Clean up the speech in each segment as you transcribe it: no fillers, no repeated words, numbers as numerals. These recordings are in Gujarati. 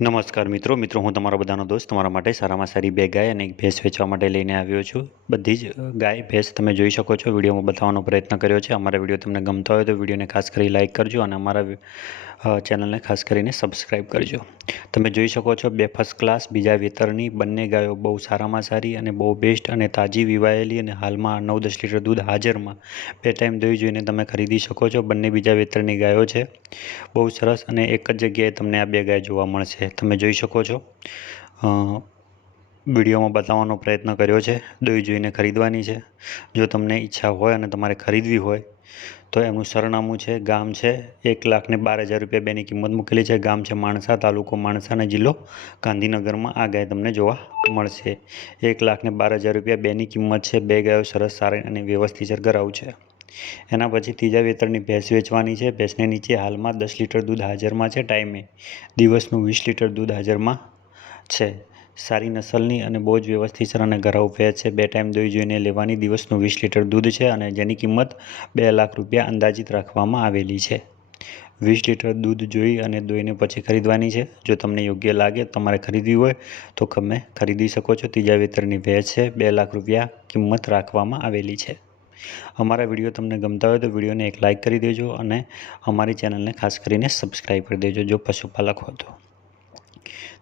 નમસ્કાર મિત્રો હું તમારા બધાનો દોસ્ત તમારા માટે સારામાં સારી બે ગાય અને એક ભેંસ વેચવા માટે લઈને આવ્યો છું। બધી જ ગાય ભેંસ તમે જોઈ શકો છો। વિડીયોમાં બતાવવાનો પ્રયત્ન કર્યો છે। અમારા વિડીયો તમને ગમતા હોય તો વિડીયોને ખાસ કરી લાઇક કરજો અને અમારા ચેનલને ખાસ કરીને સબસ્ક્રાઈબ કરજો। તમે જોઈ શકો છો બે ફર્સ્ટ ક્લાસ બીજા વેતરની બંને ગાયો બહુ સારામાં સારી અને બહુ બેસ્ટ અને તાજી વિવાયેલી અને હાલમાં 9-10 લીટર દૂધ હાજરમાં બે ટાઈમ દોઈ જોઈને તમે ખરીદી શકો છો। બંને બીજા વેતરની ગાયો છે। બહુ સરસ અને એક જ જગ્યાએ તમને આ બે ગાય જોવા મળશે। તમે જોઈ શકો છો વિડીયોમાં બતાવવાનો પ્રયત્ન કર્યો છે। દોઈ જોઈને ખરીદવાની છે। જો તમને ઈચ્છા હોય અને તમારે ખરીદવી હોય તો એમનું સરનામું છે ગામ છે 1,12,000 રૂપિયા બેની કિંમત મૂકેલી છે। ગામ છે માણસા, તાલુકો માણસા અને જિલ્લો ગાંધીનગરમાં આ ગાય તમને જોવા મળશે। 1,12,000 રૂપિયા બેની કિંમત છે। બે ગાયો સરસ સારી અને વ્યવસ્થિત ગરાઉ છે। એના પછી ત્રીજા વેતરની ભેંસ વેચવાની છે। ભેંસને નીચે હાલમાં 10 લીટર દૂધ હાજરમાં છે। ટાઈમે દિવસનું 20 લીટર દૂધ હાજરમાં છે। સારી નસલની અને બહુ જ વ્યવસ્થિત અને ગરાઉ ભેંસ છે। બે ટાઈમ દોઈ જોઈને લેવાની। દિવસનું 20 લીટર દૂધ છે અને જેની કિંમત 2 લાખ રૂપિયા અંદાજિત રાખવામાં આવેલી છે। 20 લીટર દૂધ જોઈ અને દોઈને પછી ખરીદવાની છે। જો તમને યોગ્ય લાગે તમારે ખરીદવી હોય તો તમે ખરીદી શકો છો। ત્રીજા વેતરની ભેંસ છે। 2 લાખ રૂપિયા કિંમત રાખવામાં આવેલી છે। અમારા વિડીયો તમને ગમતા હોય તો વિડીયોને એક લાઇક કરી દેજો અને અમારી ચેનલને ખાસ કરીને સબસ્ક્રાઈબ કરી દેજો જો પશુપાલક હો તો।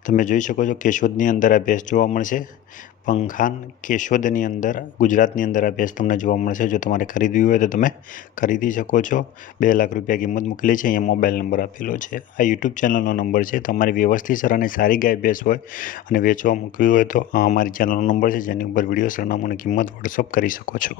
તમે જોઈ શકો છો કેશોદની અંદર આ ભેંસ જોવા મળશે। પંખાન કેશોદની અંદર ગુજરાતની અંદર આ ભેંસ તમને જોવા મળશે। જો તમારે ખરીદવી હોય તો તમે ખરીદી શકો છો। 2 લાખ રૂપિયા કિંમત મૂકેલી છે। અહીંયા મોબાઈલ નંબર આપેલો છે। આ યુટ્યુબ ચેનલનો નંબર છે। તમારી વ્યવસ્થિત અને સારી ગાય ભેંસ હોય અને વેચવા મૂકવી હોય તો આ અમારી ચેનલનો નંબર છે જેની ઉપર વિડીયો સરનામું અને કિંમત વોટ્સઅપ કરી શકો છો।